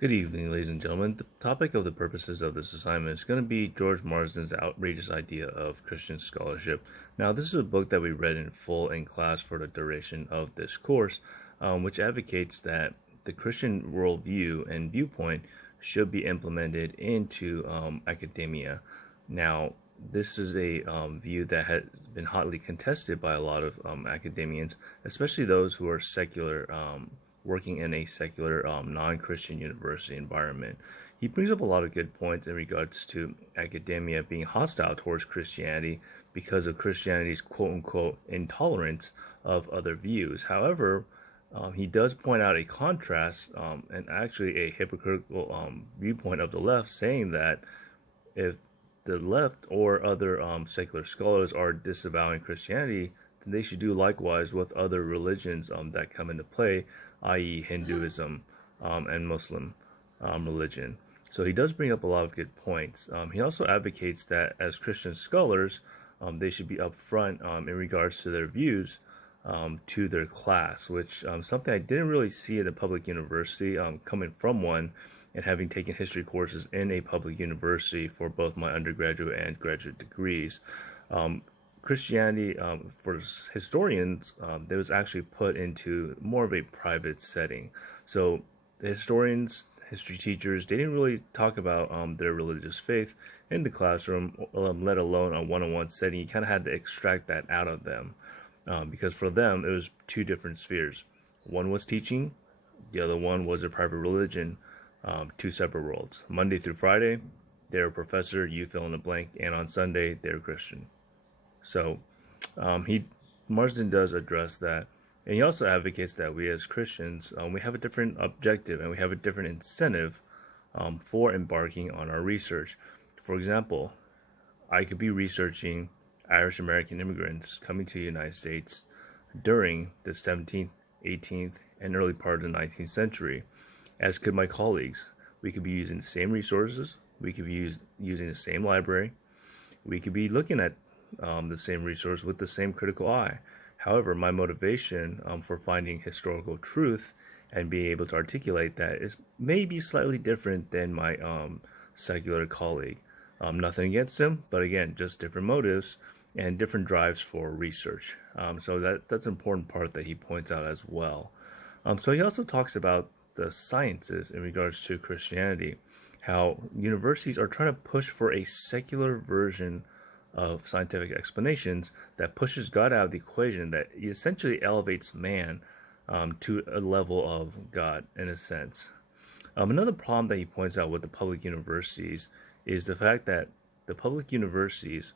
Good evening, ladies and gentlemen. The topic of the purposes of this assignment is going to be George Marsden's outrageous idea of Christian scholarship. Now, this is a book that we read in full in class for the duration of this course, which advocates that the Christian worldview and viewpoint should be implemented into academia. Now, this is a view that has been hotly contested by a lot of academians, especially those who are secular, working in a secular, non-Christian university environment. He brings up a lot of good points in regards to academia being hostile towards Christianity because of Christianity's quote-unquote intolerance of other views. However, he does point out a contrast and actually a hypocritical viewpoint of the left, saying that if the left or other secular scholars are disavowing Christianity, then they should do likewise with other religions that come into play, i.e., Hinduism and Muslim religion. So he does bring up a lot of good points. He also advocates that as Christian scholars, they should be upfront in regards to their views to their class, which something I didn't really see at a public university, coming from one and having taken history courses in a public university for both my undergraduate and graduate degrees. Christianity, for historians, it was actually put into more of a private setting. So the historians, history teachers, they didn't really talk about their religious faith in the classroom, let alone a one-on-one setting. You kind of had to extract that out of them because for them, it was two different spheres. One was teaching, the other one was a private religion, two separate worlds. Monday through Friday, they're a professor, you fill in the blank, and on Sunday, they're Christian. So Marsden does address that, and he also advocates that we as Christians we have a different objective and we have a different incentive for embarking on our research. For example, I could be researching Irish American immigrants coming to the United States during the 17th, 18th, and early part of the 19th century, as could my colleagues. We could be using the same resources, we could be using the same library, we could be looking at the same resource with the same critical eye. However, my motivation for finding historical truth and being able to articulate that is maybe slightly different than my secular colleague. Nothing against him, but again, just different motives and different drives for research. So that's an important part that he points out as well. So he also talks about the sciences in regards to Christianity, how universities are trying to push for a secular version of scientific explanations that pushes God out of the equation, that essentially elevates man to a level of God in a sense. Another problem that he points out with the public universities is the fact that the public universities